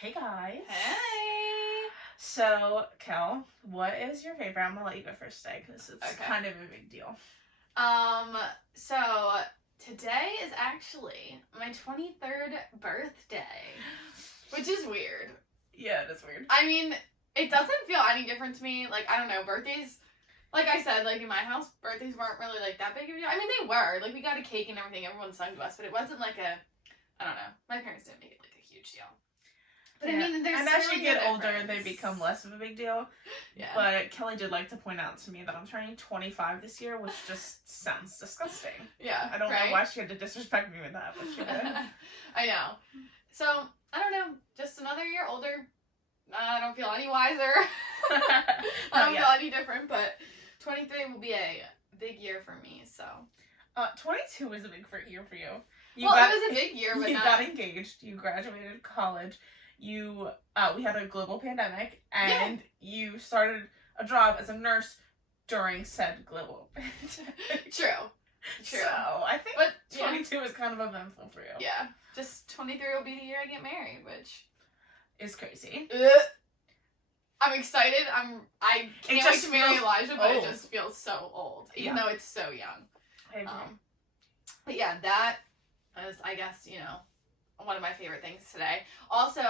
Hey guys. Hey. So, Kel, what is your favorite? I'm gonna let you go first today because it's kind of a big deal. So today is actually my 23rd birthday, which is weird. Yeah, it is weird. I mean, it doesn't feel any different to me. Like, I don't know, birthdays, like I said, like in my house, birthdays weren't really like that big of a deal. I mean, they were. Like, we got a cake and everything, everyone sung to us, but it wasn't like I don't know. My parents didn't make it like a huge deal. But yeah. I mean, there's and as you get older, they become less of a big deal. Yeah. But Kelly did like to point out to me that I'm turning 25 this year, which just sounds disgusting. Yeah. I don't know why she had to disrespect me with that, but she did. I know. So, I don't know. Just another year older. I don't feel any wiser. I don't feel any different, but 23 will be a big year for me, so. 22 is a big year for you. It was a big year, but you got engaged, you graduated college, we had a global pandemic, and you started a job as a nurse during said global pandemic. True. So, I think 22 is kind of eventful for you. Yeah. Just 23 will be the year I get married, which is crazy. I'm excited. I can't wait to marry Elijah, but it just feels so old, even though it's so young. I agree. But yeah, that is, I guess, one of my favorite things today. Also,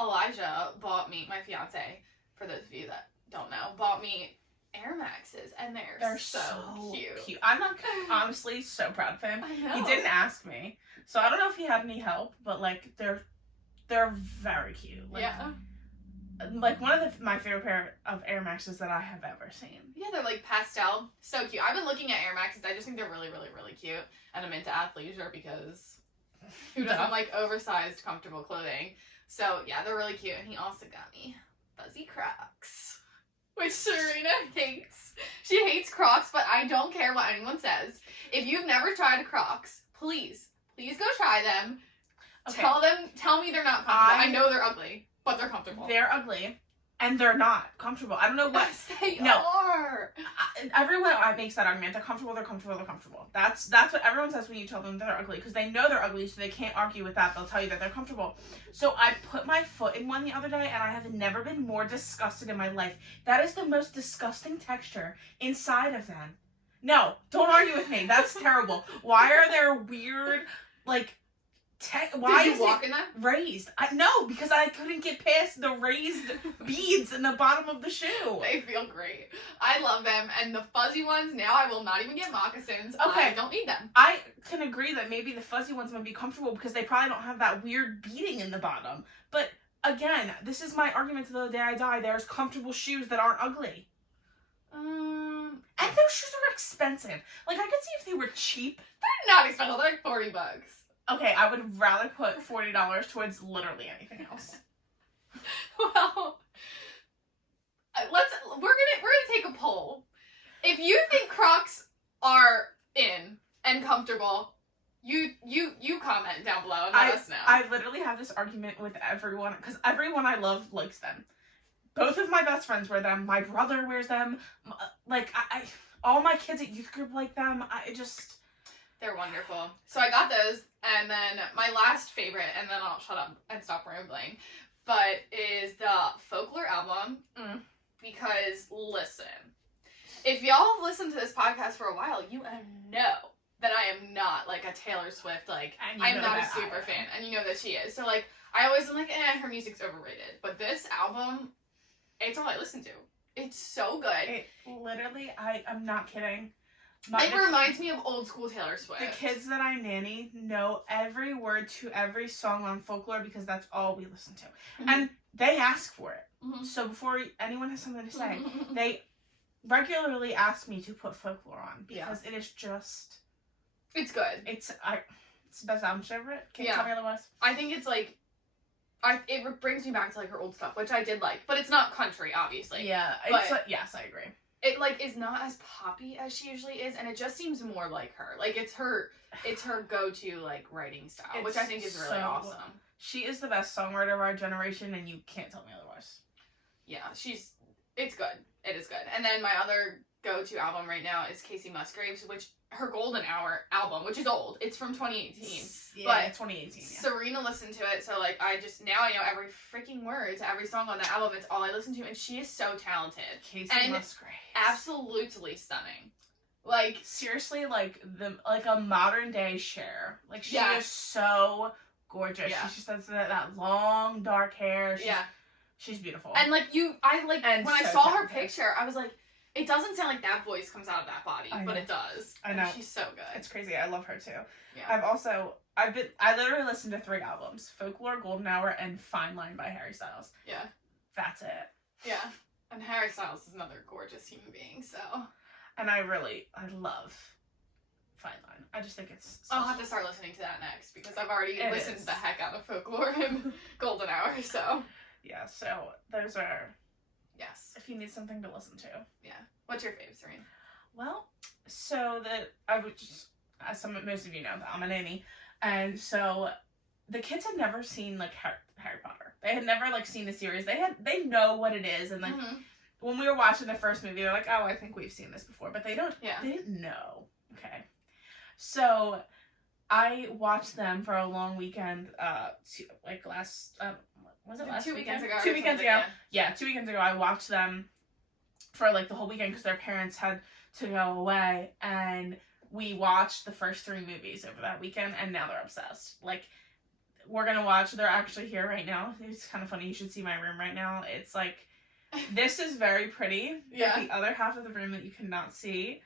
Elijah bought me, my fiance, for those of you that don't know, bought me Air Maxes, and they're so cute. I'm honestly so proud of him. I know. He didn't ask me, so I don't know if he had any help, but like they're very cute. Like, yeah. Like one of my favorite pair of Air Maxes that I have ever seen. Yeah, they're like pastel, so cute. I've been looking at Air Maxes. I just think they're really, really, really cute, and I'm into athleisure because who doesn't like oversized, comfortable clothing? So yeah, they're really cute. And he also got me fuzzy Crocs, which Serena hates. She hates Crocs, but I don't care what anyone says. If you've never tried Crocs, please go try them. Okay. Tell me they're not comfortable. I know they're ugly, but they're comfortable. They're ugly, and they're not comfortable. I don't know what. Yes, they are. Everyone makes that argument. They're comfortable. That's what everyone says when you tell them they're ugly, because they know they're ugly, so they can't argue with that. They'll tell you that they're comfortable. So I put my foot in one the other day, and I have never been more disgusted in my life. That is the most disgusting texture inside of them. No, don't argue with me. That's terrible. Why are there weird, like... Why Did you walk in that? Raised? No, because I couldn't get past the raised beads in the bottom of the shoe. They feel great. I love them. And the fuzzy ones, now I will not even get moccasins. Okay. I don't need them. I can agree that maybe the fuzzy ones might be comfortable because they probably don't have that weird beading in the bottom. But again, this is my argument to the day I die. There's comfortable shoes that aren't ugly. And those shoes are expensive. Like, I could see if they were cheap. They're not expensive. They're like $40. Okay, I would rather put $40 towards literally anything else. Well, we're gonna take a poll. If you think Crocs are in and comfortable, you comment down below and let us know. I literally have this argument with everyone because everyone I love likes them. Both of my best friends wear them. My brother wears them. Like all my kids at youth group like them. They're wonderful. So I got those, and then my last favorite, and then I'll shut up and stop rambling, but is the Folklore Album. Because, listen, if y'all have listened to this podcast for a while, you know that I am not, like, a Taylor Swift, like, I'm not a super fan, and you know that she is. So, like, I always am like, her music's overrated. But this album, it's all I listen to. It's so good. I'm not kidding. It reminds me of old school Taylor Swift. The kids that I nanny know every word to every song on Folklore because that's all we listen to. Mm-hmm. And they ask for it. Mm-hmm. So before anyone has something to say, they regularly ask me to put Folklore on because it is just... It's good. It's the best album she's ever written. Can't tell me otherwise. I think it's like... it brings me back to like her old stuff, which I did like. But it's not country, obviously. Yeah. Yes, I agree. It, like, is not as poppy as she usually is, and it just seems more like her. Like, it's her go-to, like, writing style, which I think is really awesome. She is the best songwriter of our generation, and you can't tell me otherwise. Yeah, it's good. It is good. And then my other go-to album right now is Casey Musgraves, which her Golden Hour album, which is old. It's from 2018. Yeah, but 2018. Yeah. Serena listened to it, so like I know every freaking word to every song on the album. It's all I listen to, and she is so talented. Casey and Musgraves. Absolutely stunning. Like seriously, like a modern day Cher. Like she Yeah. is so gorgeous. Yeah. She just has that long dark hair. She's beautiful. And like And when I so saw talented. her picture, I was like, it doesn't sound like that voice comes out of that body, I but know. it does. I know. And she's so good. It's crazy. I love her too. Yeah. I literally listened to 3 albums: Folklore, Golden Hour, and Fine Line by Harry Styles. Yeah. That's it. Yeah. And Harry Styles is another gorgeous human being, so. And I love Fine Line. I just think it's. I'll have to start listening to that next because I've already It listened is. the heck out of Folklore and Golden Hour, so. Yeah. So those are. Yes. If you need something to listen to. Yeah. What's your fave, Serene? Well, so I would just, as most of you know, that I'm a nanny, and so the kids had never seen like Harry Potter. They had never like seen the series. They know what it is, and like when we were watching the first movie, they're like, oh, I think we've seen this before, but they don't. Yeah. They didn't know. Okay, so I watched them for a long weekend. Like last was it last 2 weekends ago? 2 weekends ago. Yeah. 2 weekends ago, I watched them for like the whole weekend because their parents had to go away, and we watched the first 3 movies over that weekend, and now they're obsessed. Like, we're gonna watch, they're actually here right now. It's kind of funny, you should see my room right now. It's like, this is very pretty. Yeah. The other half of the room that you cannot see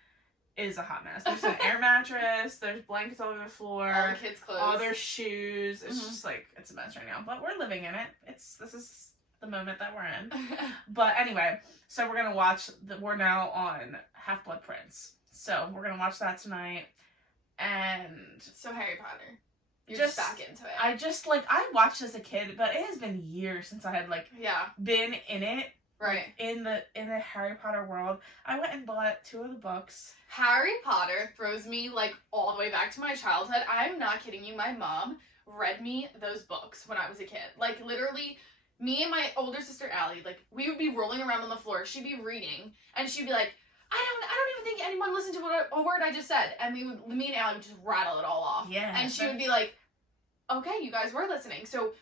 is a hot mess. There's an air mattress, there's blankets all over the floor, All the kids' clothes. all their shoes. It's just like, it's a mess right now, but we're living in it. This is the moment that we're in. But anyway, so we're gonna watch we're now on Half-Blood Prince, so we're gonna watch that tonight. And So Harry Potter, you're just back into it. I watched as a kid, but it has been years since I had like Yeah. been in it, Right. in the Harry Potter world. I went and bought 2 of the books. Harry Potter throws me like all the way back to my childhood. I'm not kidding you. My mom read me those books when I was a kid. Like literally, me and my older sister Allie, like we would be rolling around on the floor. She'd be reading, and she'd be like, "I don't even think anyone listened to a word I just said." And me and Allie would just rattle it all off. Yeah. And she would be like, "Okay, you guys were listening." So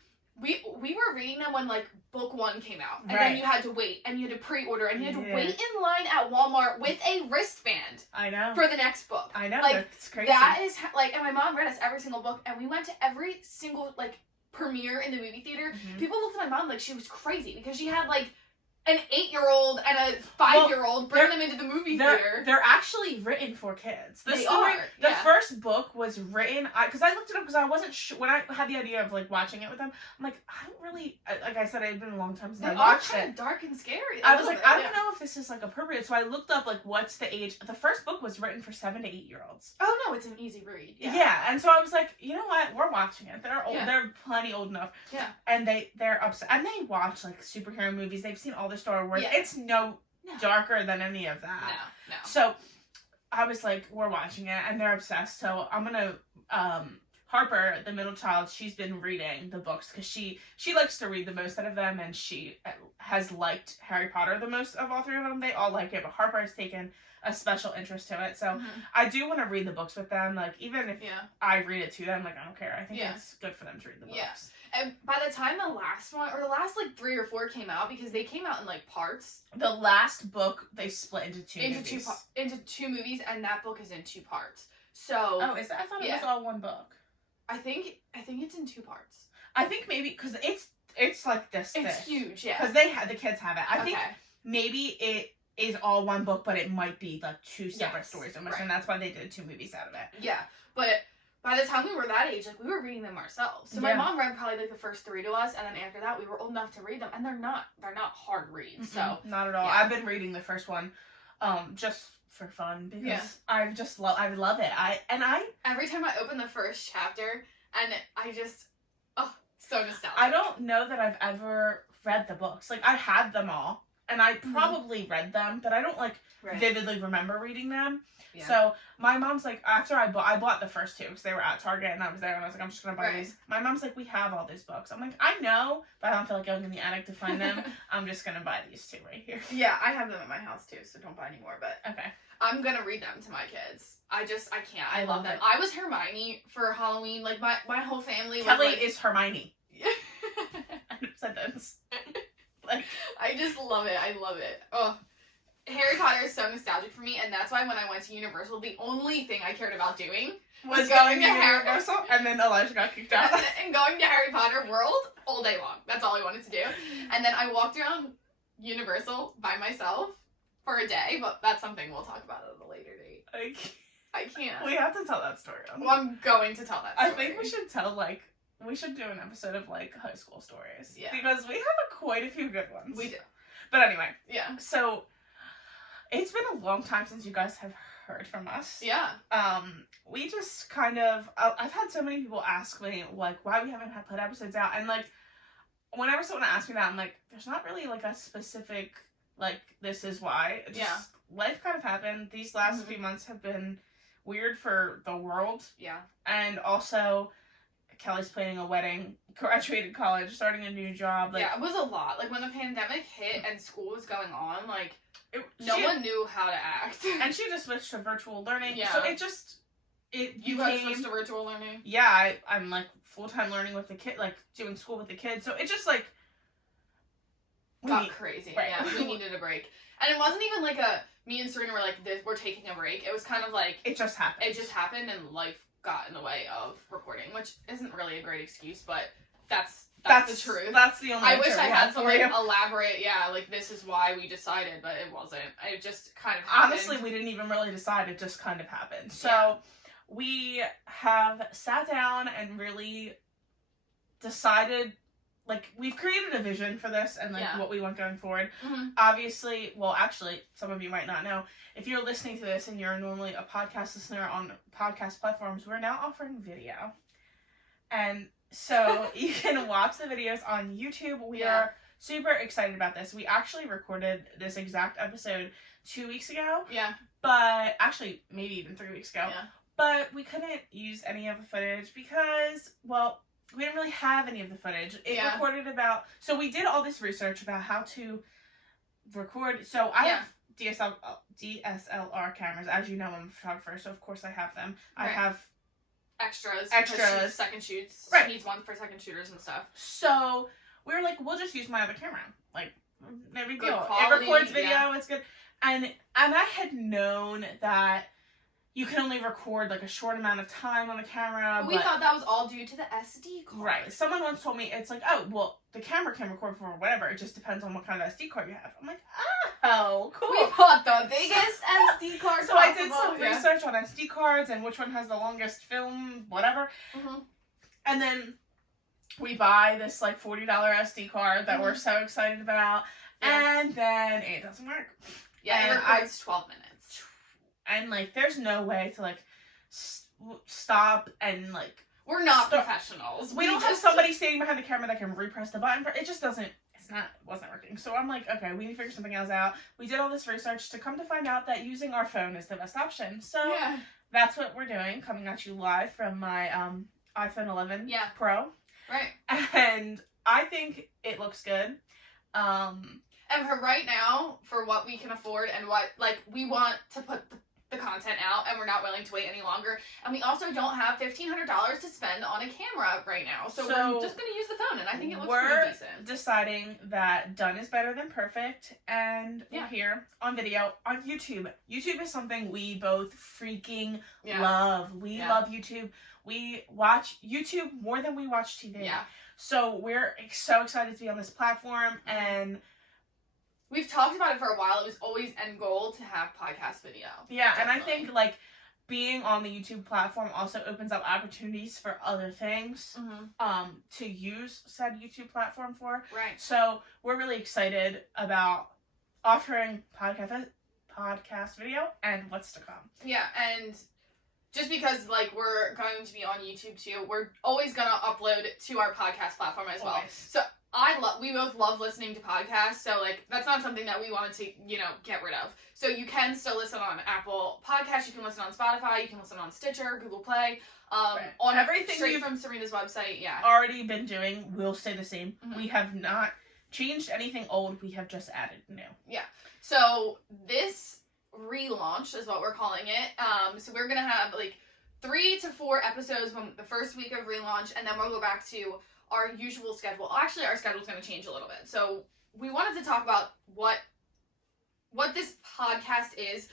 we were reading them when like book 1 came out, and then you had to wait, and you had to pre-order, and you had to wait in line at Walmart with a wristband I know. for the next book. I know. Like, it's crazy. That is like, and my mom read us every single book, and we went to every single like premiere in the movie theater. Mhm. People looked at my mom like she was crazy because she had like an 8-year-old and a 5-year-old bring them into the movie theater. They're actually written for kids. The The first book was written, because I looked it up because I wasn't sure, when I had the idea of like watching it with them, I'm like, I don't really, like I said, it had been a long time since I watched kind it. of dark and scary. I was like, I don't know if this is like appropriate, so I looked up like what's the age. The first book was written for 7 to 8 year olds. Oh no, it's an easy read. Yeah, and so I was like, you know what, we're watching it. They're old, they're plenty old enough. Yeah. And they're upset, and they watch like superhero movies. They've seen all the Star Wars. Yeah. It's no darker than any of that. No. So I was like, we're watching it, and they're obsessed. So I'm gonna, Harper, the middle child, she's been reading the books because she likes to read the most out of them, and she has liked Harry Potter the most of all 3 of them. They all like it, but Harper has taken a special interest to it. So I do want to read the books with them. Like, even if I read it to them, like, I don't care. I think it's good for them to read the books. Yeah. And by the time the last one, or the last like 3 or 4 came out, because they came out in like parts. The last book they split into 2 movies. Into 2 movies, and that book is in 2 parts. So. Oh, is that? I thought it was all one book. I think it's in 2 parts. I think maybe because it's like this thick. It's huge, yeah. Because the kids have it. I think maybe it is all one book, but it might be like 2 separate stories almost, and that's why they did 2 movies out of it. Yeah, but by the time we were that age, like we were reading them ourselves. So my mom read probably like the first 3 to us, and then after that we were old enough to read them, and they're not hard reads. So not at all. Yeah. I've been reading the first one, just for fun because I love it. I every time I open the first chapter, and I just so nostalgic. I don't know that I've ever read the books. Like, I had them all, and I probably read them, but I don't like vividly remember reading them. Yeah. So my mom's like, after I bought the first 2 because they were at Target and I was there and I was like, I'm just gonna buy these. My mom's like, we have all these books. I'm like, I know, but I don't feel like going in the attic to find them. I'm just gonna buy these 2 right here. Yeah, I have them at my house too, so don't buy any more. But okay, I'm gonna read them to my kids. I can't. I love them. I was Hermione for Halloween. Like my whole family. Kelly was like, is Hermione. End of sentence. Like, I just love it. I love it. Oh. Harry Potter is so nostalgic for me, and that's why when I went to Universal, the only thing I cared about doing was going to Universal, and then Elijah got kicked out. and going to Harry Potter World all day long. That's all I wanted to do. And then I walked around Universal by myself for a day, but that's something we'll talk about at a later date. I can't. We have to tell that story. Well, I'm going to tell that story. I think we should do an episode of high school stories. Yeah. Because we have quite a few good ones. We do. But anyway. Yeah. So it's been a long time since you guys have heard from us. Yeah. We just kind of, I've had so many people ask me, why we haven't put episodes out. And, whenever someone asks me that, I'm like, there's not really, a specific, this is why. Just, life kind of happened. These last few months have been weird for the world. Yeah. And also, Kelly's planning a wedding, graduated college, starting a new job. Yeah, it was a lot. When the pandemic hit and school was going on, no one knew how to act. And she just switched to virtual learning. Yeah. So you guys switched to virtual learning? Yeah, I'm full-time learning with the kid, doing school with the kids. So it just got crazy. Right. Yeah, we needed a break. And it wasn't even me and Serena were we're taking a break. It was kind of it just happened. It just happened and life got in the way of recording, which isn't really a great excuse, but that's the truth. That's the only I wish I had some elaborate, this is why we decided, but it wasn't. It just kind of happened. Honestly, we didn't even really decide. It just kind of happened. So we have sat down and really decided, we've created a vision for this and what we want going forward. Mm-hmm. Obviously, well, actually, some of you might not know, if you're listening to this and you're normally a podcast listener on podcast platforms, we're now offering video. And so you can watch the videos on YouTube. We are super excited about this. We actually recorded this exact episode 2 weeks ago. Yeah. But actually, maybe even 3 weeks ago. Yeah. But we couldn't use any of the footage because, we didn't really have any of the footage. It recorded so we did all this research about how to record. So I have DSLR cameras. As you know, I'm a photographer, so of course I have them. Right. I have extras. Second shoots. Right. She needs one for second shooters and stuff. So we were we'll just use my other camera. No big deal. Quality, it records video. It's good. And I had known that you can only record a short amount of time on the camera. We thought that was all due to the SD card. Right. Someone once told me it's the camera can record for whatever. It just depends on what kind of SD card you have. I'm like, oh, cool. We bought the biggest SD card so I did some research on SD cards and which one has the longest film, whatever. Mm-hmm. And then we buy this $40 SD card that we're so excited about. Yeah. And then it doesn't work. Yeah, and it records 12 minutes. And there's no way to stop and we're not professionals. We don't have somebody standing behind the camera that can repress the button. It just wasn't working. So I'm okay, we need to figure something else out. We did all this research to come to find out that using our phone is the best option. So that's what we're doing, coming at you live from my iPhone 11 Pro. Right. And I think it looks good. And for right now, for what we can afford and what, we want to put the content out and we're not willing to wait any longer. And we also don't have $1,500 to spend on a camera right now. So we're just going to use the phone and I think it looks pretty decent. We're deciding that done is better than perfect and we're here on video on YouTube. YouTube is something we both freaking love. We love YouTube. We watch YouTube more than we watch TV. Yeah. So we're so excited to be on this platform and we've talked about it for a while. It was always end goal to have podcast video. Yeah, definitely. And I think being on the YouTube platform also opens up opportunities for other things to use said YouTube platform for. Right. So we're really excited about offering podcast video and what's to come. Yeah, and just because, like, we're going to be on YouTube too, we're always gonna upload to our podcast platform as well. Always. So we both love listening to podcasts, so, like, that's not something that we wanted to, get rid of. So you can still listen on Apple Podcasts, you can listen on Spotify, you can listen on Stitcher, Google Play, on everything straight from Serena's website, yeah. Already been doing will stay the same. Mm-hmm. We have not changed anything old, we have just added new. Yeah. So this relaunch is what we're calling it. So we're gonna have, like, 3 to 4 episodes from the first week of relaunch, and then we'll go back to our usual schedule. Actually, our schedule's going to change a little bit. So we wanted to talk about what this podcast is,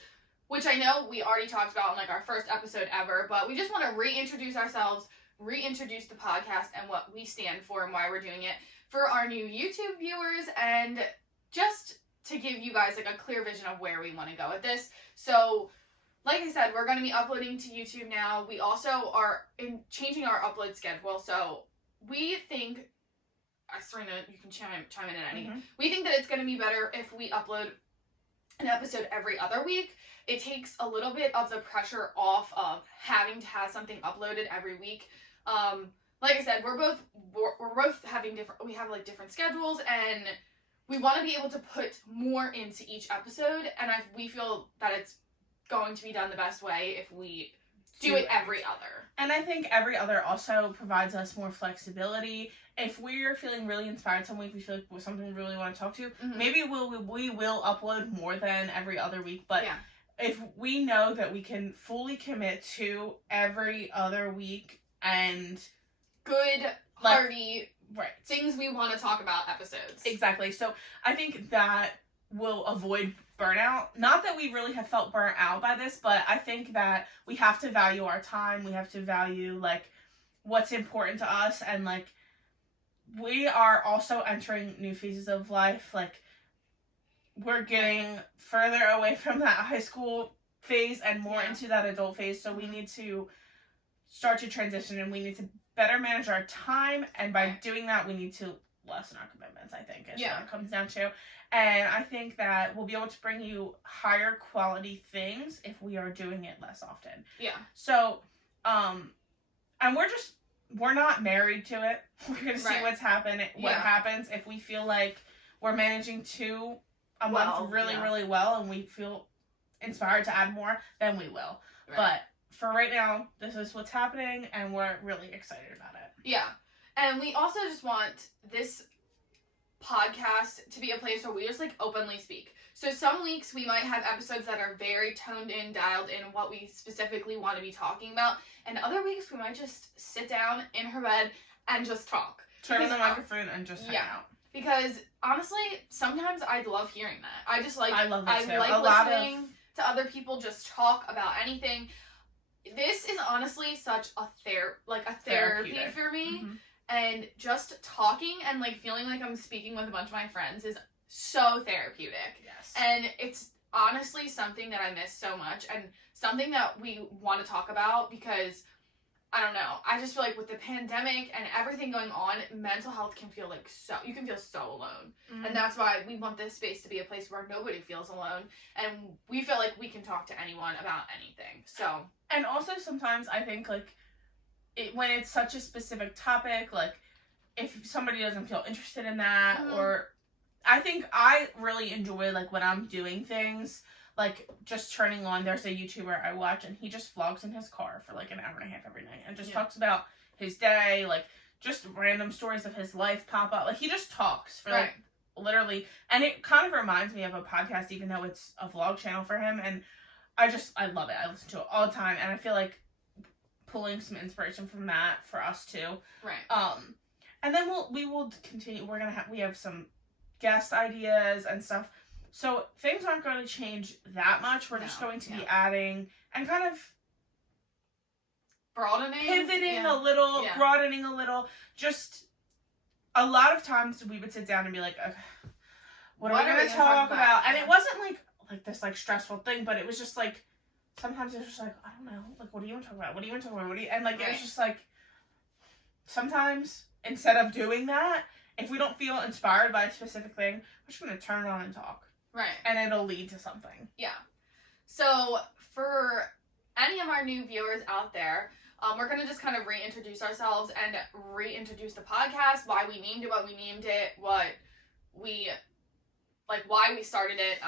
which I know we already talked about in, like, our first episode ever, but we just want to reintroduce ourselves, reintroduce the podcast and what we stand for and why we're doing it for our new YouTube viewers, and just to give you guys, like, a clear vision of where we want to go with this. So, like I said, we're going to be uploading to YouTube now. We also are changing our upload schedule, so we think, Serena, you can chime in at any. Mm-hmm. We think that it's going to be better if we upload an episode every other week. It takes a little bit of the pressure off of having to have something uploaded every week. Like I said, we're both having different schedules, and we want to be able to put more into each episode, and we feel that it's going to be done the best way if we do it every other. And I think every other also provides us more flexibility. If we're feeling really inspired some week, we feel like there's something we really want to talk to, maybe we will upload more than every other week. But if we know that we can fully commit to every other week and good, hearty, right, things we want to talk about episodes. Exactly. So I think that will avoid burnout. Not that we really have felt burnt out by this, but I think that we have to value our time. We have to value, like, what's important to us, and, like, we are also entering new phases of life. Like, we're getting further away from that high school phase and more into that adult phase, so we need to start to transition, and we need to better manage our time, and by doing that, we need to lessen our commitments, I think, is what it comes down to. And I think that we'll be able to bring you higher quality things if we are doing it less often. Yeah. So, and we're not married to it. We're going to see what happens. If we feel like we're managing a month really well, and we feel inspired to add more, then we will. Right. But for right now, this is what's happening, and we're really excited about it. Yeah. And we also just want this podcast to be a place where we just, like, openly speak. So some weeks we might have episodes that are very toned in, dialed in what we specifically want to be talking about, and other weeks we might just sit down in her bed and just talk. Turn on the microphone and just hang out. Because honestly, sometimes I love hearing that. I just like, I love that too. I like listening to other people just talk about anything. This is honestly such a therapy for me. Mm-hmm. And just talking and, like, feeling like I'm speaking with a bunch of my friends is so therapeutic. Yes. And it's honestly something that I miss so much, and something that we want to talk about, because, I don't know, I just feel like with the pandemic and everything going on, mental health can feel like you can feel so alone. Mm-hmm. And that's why we want this space to be a place where nobody feels alone, and we feel like we can talk to anyone about anything. So. And also sometimes I think, like, when it's such a specific topic, like, if somebody doesn't feel interested in that, or I think I really enjoy, like, when I'm doing things, like, just turning on, there's a YouTuber I watch, and he just vlogs in his car for, like, an hour and a half every night, and just talks about his day, like, just random stories of his life pop up. Like, he just talks for, like, literally, and it kind of reminds me of a podcast, even though it's a vlog channel for him, and I love it. I listen to it all the time, and I feel like pulling some inspiration from that for us too. Right. And then we will continue. We have some guest ideas and stuff. So things aren't going to change that much. We're just going to be adding and kind of broadening, pivoting a little, broadening a little. Just a lot of times we would sit down and be like, okay, what are we going to talk about? And it wasn't like this, like, stressful thing, but it was just like, sometimes it's just like, I don't know, like, what do you want to talk about? What do you want to talk about? And, like, it's just like, sometimes, instead of doing that, if we don't feel inspired by a specific thing, we're just going to turn it on and talk. Right. And it'll lead to something. Yeah. So, for any of our new viewers out there, we're going to just kind of reintroduce ourselves and reintroduce the podcast, why we named it what we named it, why we started it.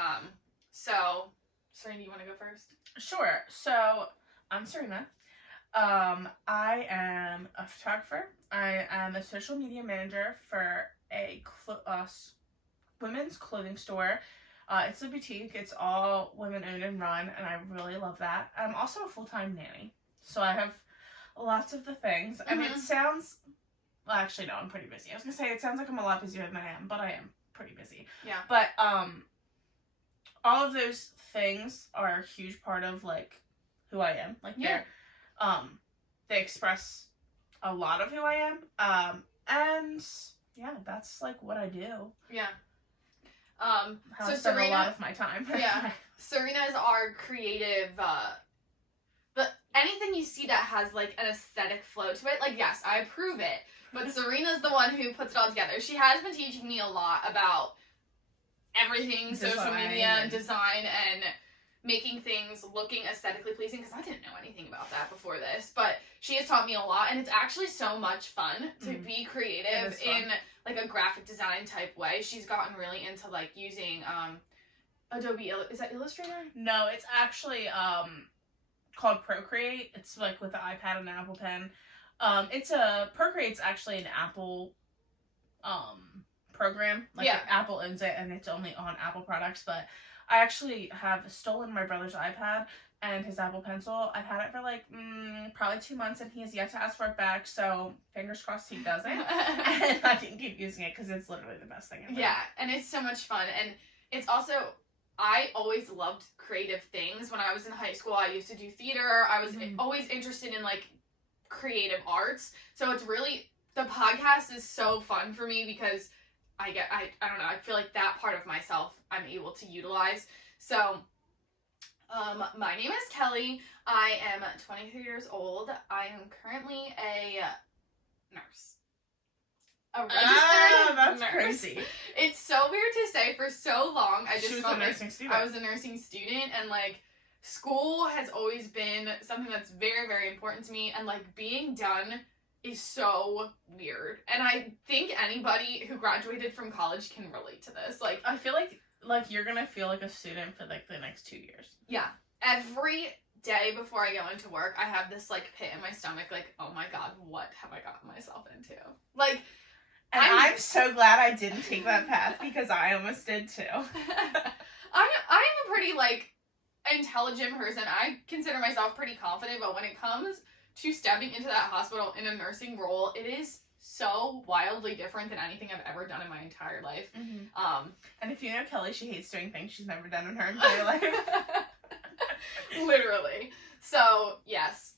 So, Serena, you want to go first? Sure. So, I'm Serena. I am a photographer. I am a social media manager for a women's clothing store. It's a boutique. It's all women owned and run, and I really love that. I'm also a full-time nanny, so I have lots of the things. I mean, it sounds... Well, actually, no, I'm pretty busy. I was going to say, it sounds like I'm a lot busier than I am, but I am pretty busy. Yeah. But, all of those things are a huge part of, like, who I am. Like, they express a lot of who I am. And, yeah, that's, like, what I do. Yeah. How I spend a lot of my time. Yeah. Serena is our creative, anything you see that has, like, an aesthetic flow to it, like, yes, I approve it, but Serena's the one who puts it all together. She has been teaching me a lot about everything, social media, and design, and making things looking aesthetically pleasing, because I didn't know anything about that before this, but she has taught me a lot, and it's actually so much fun to be creative in, like, a graphic design type way. She's gotten really into, like, using, Adobe, is that Illustrator? No, it's actually, called Procreate. It's like with the iPad and an Apple Pen. Procreate's actually an Apple program. Like Apple owns it and it's only on Apple products, but I actually have stolen my brother's iPad and his Apple Pencil. I've had it for like probably 2 months and he has yet to ask for it back, so fingers crossed he doesn't. And I can keep using it because it's literally the best thing ever. Yeah, and it's so much fun, and it's also... I always loved creative things. When I was in high school, I used to do theater. I was always interested in, like, creative arts. So it's really, the podcast is so fun for me because I don't know, I feel like that part of myself I'm able to utilize. So, my name is Kelly. I am 23 years old. I am currently a nurse. A registered that's nurse. crazy. It's so weird to say. For so long, I was a nursing student. I was a nursing student, and, like, school has always been something that's very, very important to me, and, like, being done is so weird. And I think anybody who graduated from college can relate to this. Like, I feel like you're gonna feel like a student for, like, the next 2 years. Yeah. Every day before I go into work, I have this, like, pit in my stomach, like, oh my god, what have I gotten myself into? Like... And I'm so glad I didn't take that path because I almost did too. I'm a pretty, like, intelligent person. I consider myself pretty confident, but when it comes to stepping into that hospital in a nursing role, it is so wildly different than anything I've ever done in my entire life. And if you know Kelly, she hates doing things she's never done in her entire life. Literally. So, yes.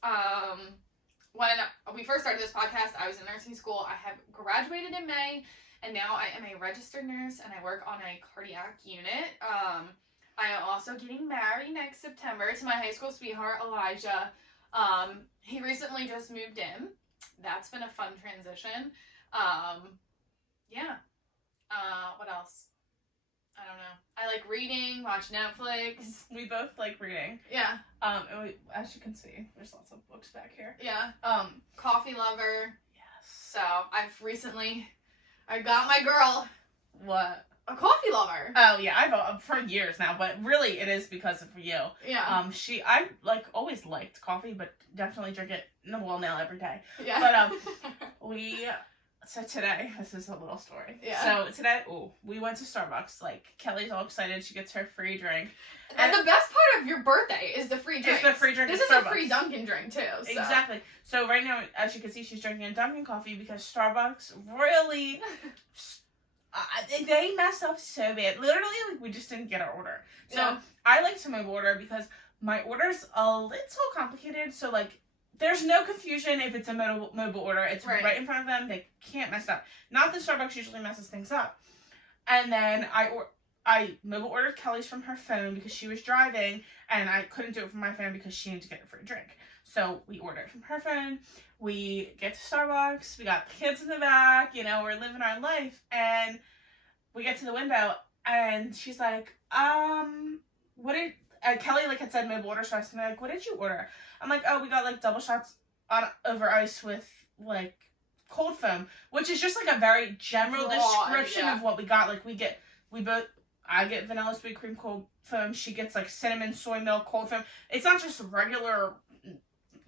When we first started this podcast, I was in nursing school. I have graduated in May, and now I am a registered nurse, and I work on a cardiac unit. I am also getting married next September to my high school sweetheart, Elijah. He recently just moved in. That's been a fun transition. Yeah. What else? I don't know. I like reading, watch Netflix. We both like reading. Yeah. And as you can see, there's lots of books back here. Yeah. Coffee lover. Yes. So, I got my girl. What? A coffee lover. Oh, yeah, I've for years now, but really it is because of you. Yeah. I, like, always liked coffee, but definitely drink it, well, now every day. Yeah. But, so today, this is a little story. Yeah. So today, we went to Starbucks. Like, Kelly's all excited. She gets her free drink. And the best part of your birthday is the free drink. It's the free drink. This is Starbucks. a free Dunkin' drink, too. So. Exactly. So right now, as you can see, she's drinking a Dunkin' coffee because Starbucks really... they mess up so bad. Literally, like, we just didn't get our order. So Yeah. I like to mobile order because my order's a little complicated. So, like, there's no confusion if it's a mobile order. It's right in front of them. They can't mess up. Not that Starbucks usually messes things up. And then I mobile ordered Kelly's from her phone because she was driving, and I couldn't do it from my phone because she needed to get a free drink. So we ordered from her phone. We get to Starbucks. We got the kids in the back. You know, we're living our life. And we get to the window, and she's like, Kelly, like, had said mobile order, so I was like, what did you order? I'm like, oh, we got, like, double shots over ice with, like, cold foam, which is just, like, a very general description of what we got. Like, I get vanilla sweet cream cold foam. She gets, like, cinnamon, soy milk, cold foam. It's not just regular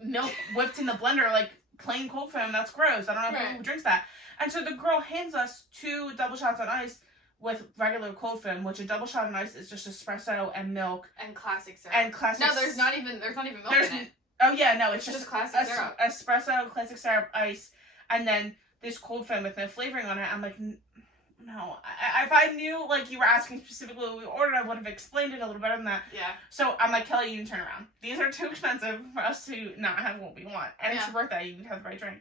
milk whipped in the blender, like, plain cold foam. That's gross. I don't know who drinks that. And so the girl hands us 2 double shots on ice with regular cold foam, which a double shot on ice is just espresso and milk. And classic syrup. No, there's not even milk in it. Oh, yeah, no, it's just classic syrup. Espresso, classic syrup, ice, and then this cold foam with no flavoring on it. I'm like, no. If I knew, like, you were asking specifically what we ordered, I would have explained it a little better than that. Yeah. So I'm like, Kelly, you need to turn around. These are too expensive for us to not have what we want. And it's your birthday, you need to have the right drink.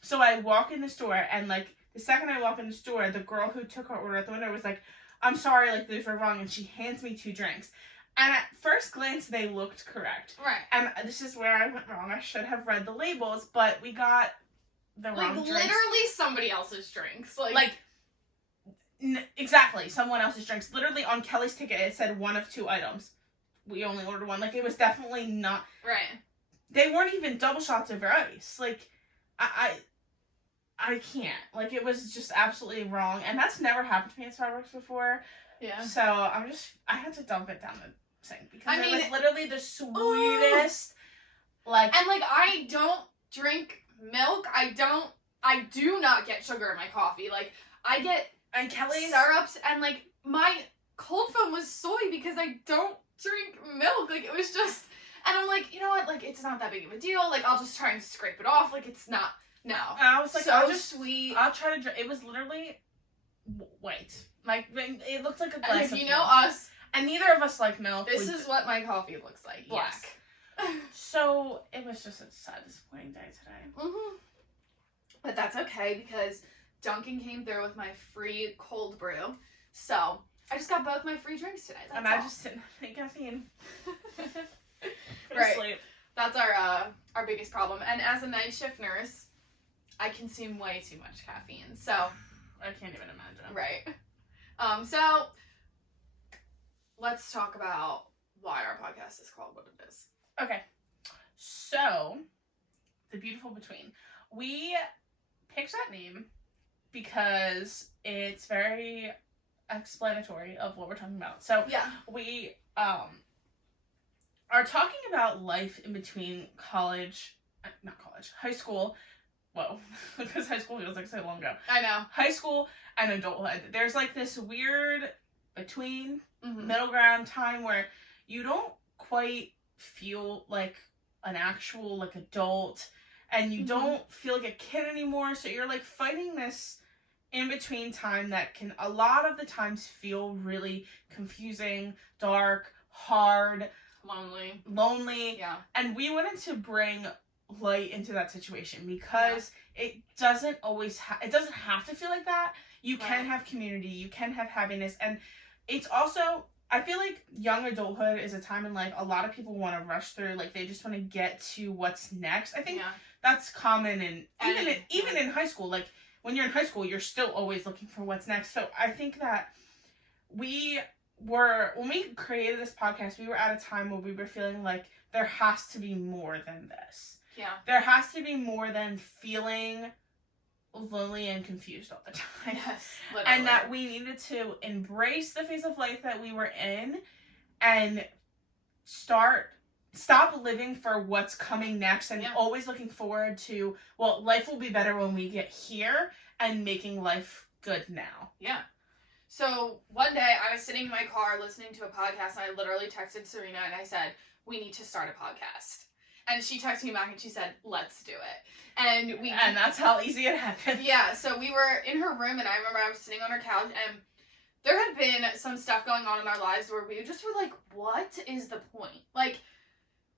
So I walk in the store, and, like, the second I walk in the store, the girl who took our order at the window was like, I'm sorry, like, those were wrong, and she hands me 2 drinks. And at first glance, they looked correct. Right. And this is where I went wrong. I should have read the labels, but we got the wrong drinks. Literally somebody else's drinks. Exactly, someone else's drinks. Literally, on Kelly's ticket, it said 1 of 2 items. We only ordered 1. Like, it was definitely not... Right. They weren't even double shots over ice. Like, I can't. Like, it was just absolutely wrong. And that's never happened to me at Starbucks before. Yeah. So, I had to dump it down the sink. Because it was literally the sweetest, like... And, like, I don't drink milk. I do not get sugar in my coffee. Like, I get... And Kelly's... syrups, and, like, my cold foam was soy because I don't drink milk. Like, it was just... And I'm like, you know what? Like, it's not that big of a deal. Like, I'll just try and scrape it off. Like, it's not... No. And I was like, so sweet. I'll try to drink. It was literally white. Like, it looked like a glass of milk. And if you know us... And neither of us like milk. This is what my coffee looks like. Black. Yes. So, it was just a sad, disappointing day today. Mm-hmm. But that's okay, because Dunkin' came through with my free cold brew. So, I just got both my free drinks today. That's all. I just didn't have any caffeine. Right. Sleep. That's our biggest problem. And as a night shift nurse, I consume way too much caffeine. So, I can't even imagine. Right. So, let's talk about why our podcast is called what it is. Okay. So, The Beautiful Between. We picked that name because it's very explanatory of what we're talking about. So, we are talking about life in between high school. Whoa, because high school feels like so long ago. I know. High school and adulthood. There's like this weird between middle ground time where you don't quite feel like an actual like adult, and you don't feel like a kid anymore. So you're like fighting this in between time that can a lot of the times feel really confusing, dark, hard, lonely. Yeah. And we wanted to bring light into that situation because it doesn't always it doesn't have to feel like that. You can have community, you can have happiness, and it's also, I feel like young adulthood is a time in life a lot of people want to rush through, like they just want to get to what's next. I think that's common, and even in high school, like when you're in high school, you're still always looking for what's next. So I think that when we created this podcast, we were at a time where we were feeling like there has to be more than this. Yeah. There has to be more than feeling lonely and confused all the time. Yes, literally. And that we needed to embrace the phase of life that we were in and stop living for what's coming next and always looking forward to, well, life will be better when we get here, and making life good now. Yeah. So one day I was sitting in my car listening to a podcast, and I literally texted Serena and I said, we need to start a podcast. And she texted me back and she said, let's do it. And that's how easy it happened. Yeah, so we were in her room, and I remember I was sitting on her couch, and there had been some stuff going on in our lives where we just were like, what is the point? Like,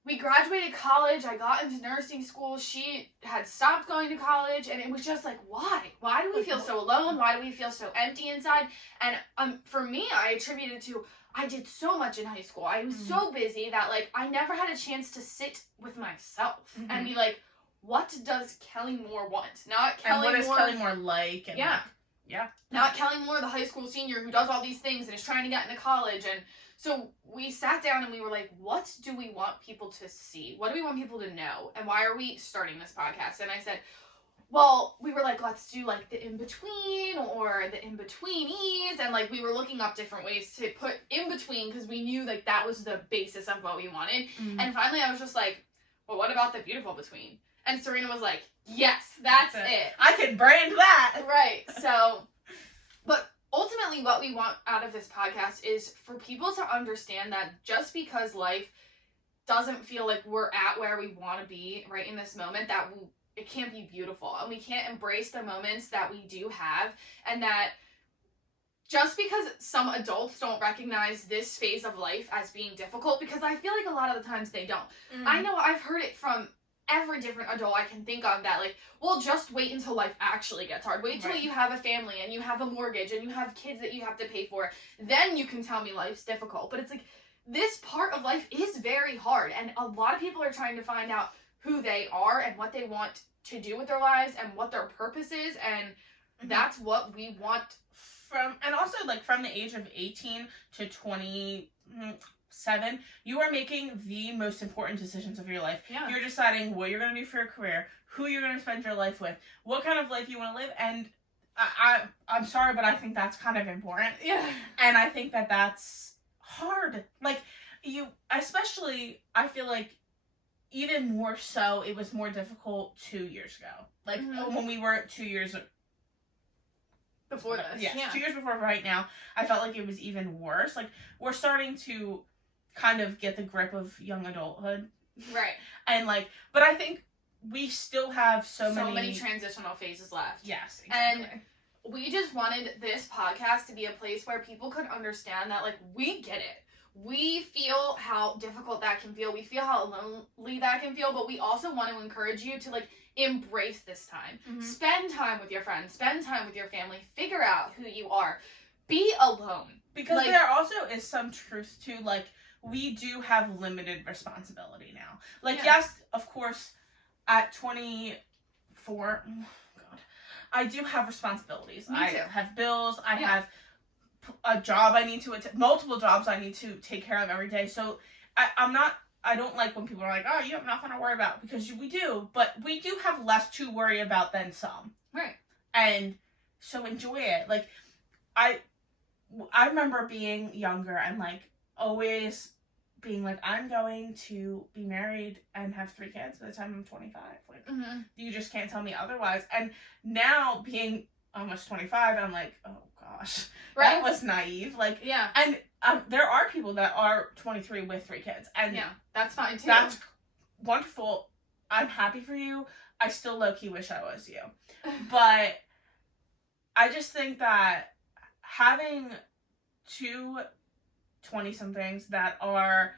we graduated college, I got into nursing school, she had stopped going to college, and it was just like, why? Why do we feel so alone? Why do we feel so empty inside? And for me, I attributed it to, I did so much in high school. I was so busy that, like, I never had a chance to sit with myself and be like, what does Kelly Moore want? Not Kelly Moore. And what is Kelly Moore like? And Yeah. Not Kelly Moore, the high school senior who does all these things and is trying to get into college. And so we sat down and we were like, what do we want people to see? What do we want people to know? And why are we starting this podcast? And I said, well, we were like, let's do like the in-between or the in-betweenies. And like we were looking up different ways to put in-between because we knew like that was the basis of what we wanted. Mm-hmm. And finally I was just like, well, what about the beautiful between? And Serena was like, yes, that's it. I could brand that. Right. So, but ultimately what we want out of this podcast is for people to understand that just because life doesn't feel like we're at where we want to be right in this moment, that it can't be beautiful. And we can't embrace the moments that we do have. And that just because some adults don't recognize this phase of life as being difficult, because I feel like a lot of the times they don't. Mm-hmm. I know I've heard it from every different adult I can think of that like, well, just wait until life actually gets hard. Wait till you have a family and you have a mortgage and you have kids that you have to pay for. Then you can tell me life's difficult. But it's like, this part of life is very hard. And a lot of people are trying to find out who they are and what they want to do with their lives and what their purpose is. And that's what we want. And also like from the age of 18 to 27, you are making the most important decisions of your life. Yeah. You're deciding what you're going to do for your career, who you're going to spend your life with, what kind of life you want to live, and I'm sorry, but I think that's kind of important. Yeah. And I think that that's hard. Like, especially, I feel like even more so, it was more difficult 2 years ago. Like, when we were 2 years before this. Yes, Yeah. 2 years before right now, I felt like it was even worse. Like, we're starting to kind of get the grip of young adulthood. Right. And, like, but I think we still have so many transitional phases left. Yes, exactly. And we just wanted this podcast to be a place where people could understand that, like, we get it. We feel how difficult that can feel. We feel how lonely that can feel, but we also want to encourage you to, like, embrace this time. Mm-hmm. Spend time with your friends. Spend time with your family. Figure out who you are. Be alone. Because like, there also is some truth to, like, we do have limited responsibility now. Like, yes, of course, at 24, oh God, I do have responsibilities. Me I too. have bills. I have a job I need to multiple jobs I need to take care of every day. So I don't like when people are like, oh, you have nothing to worry about, because we do, but we do have less to worry about than some. Right. And so enjoy it. Like, I remember being younger and, like, always being like, I'm going to be married and have 3 kids by the time I'm 25. Like, you just can't tell me otherwise. And now being almost 25, I'm like, oh gosh, that was naive. Like, and there are people that are 23 with 3 kids, and that's fine too. That's wonderful. I'm happy for you. I still low-key wish I was you. But I just think that having 2 20-somethings that are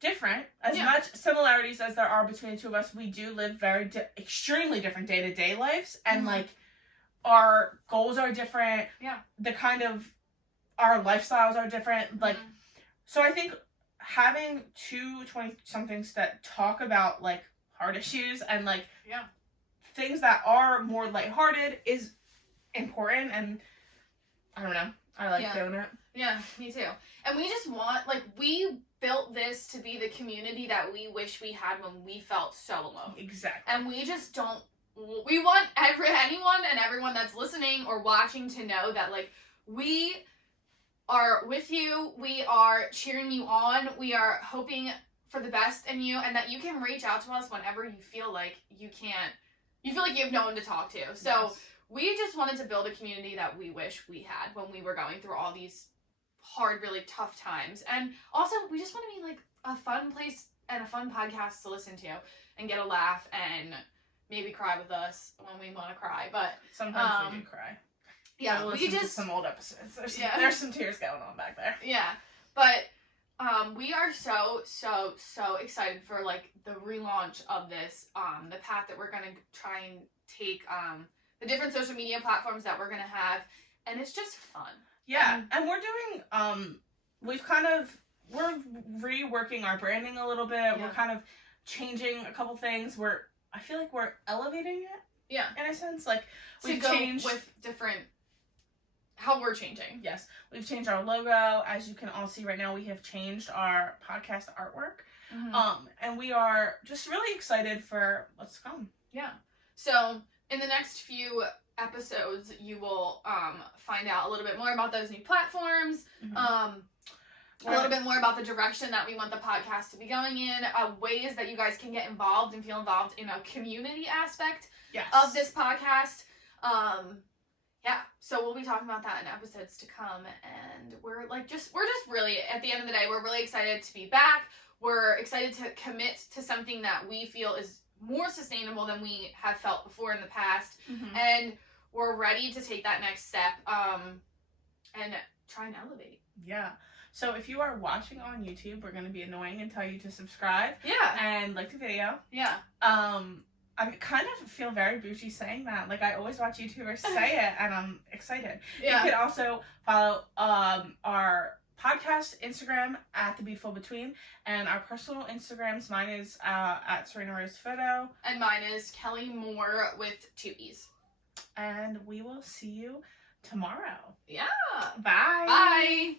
different, as much similarities as there are between the two of us, we do live very extremely different day-to-day lives, and like, our goals are different. The kind of, our lifestyles are different. Like, so I think having 2 20-somethings that talk about, like, hard issues and, like, things that are more lighthearted is important, and I don't know. I like doing it. Yeah, me too. And we just want, like, we built this to be the community that we wish we had when we felt so alone. Exactly. And we just don't, we want anyone and everyone that's listening or watching to know that, like, we are with you, we are cheering you on, we are hoping for the best in you, and that you can reach out to us whenever you feel like you feel like you have no one to talk to. So we just wanted to build a community that we wish we had when we were going through all these hard, really tough times. And also, we just want to be, like, a fun place and a fun podcast to listen to and get a laugh and maybe cry with us when we want to cry. But sometimes we do cry. Yeah, we just some old episodes. There's some tears going on back there. Yeah, but we are so excited for, like, the relaunch of this, the path that we're gonna try and take, the different social media platforms that we're gonna have, and it's just fun. Yeah, and we're doing, we're reworking our branding a little bit. Yeah. We're kind of changing a couple things. I feel like we're elevating it. Yeah. In a sense, like, To we've go changed with different, how we're changing. Yes, we've changed our logo. As you can all see right now, we have changed our podcast artwork. And we are just really excited for what's to come. Yeah. So in the next few episodes, you will find out a little bit more about those new platforms. A little bit more about the direction that we want the podcast to be going in, ways that you guys can get involved and feel involved in a community aspect of this podcast. Yeah, so we'll be talking about that in episodes to come, and we're just really, at the end of the day, we're really excited to be back. We're excited to commit to something that we feel is more sustainable than we have felt before in the past, and we're ready to take that next step and try and elevate. Yeah. So if you are watching on YouTube, we're going to be annoying and tell you to subscribe. Yeah. And like the video. Yeah. I kind of feel very bougie saying that. Like, I always watch YouTubers say it, and I'm excited. Yeah. You can also follow our podcast Instagram at The Beautiful Between, and our personal Instagrams. Mine is at Serena Rose Photo. And mine is Kelly Moore with 2 E's. And we will see you tomorrow. Yeah. Bye. Bye.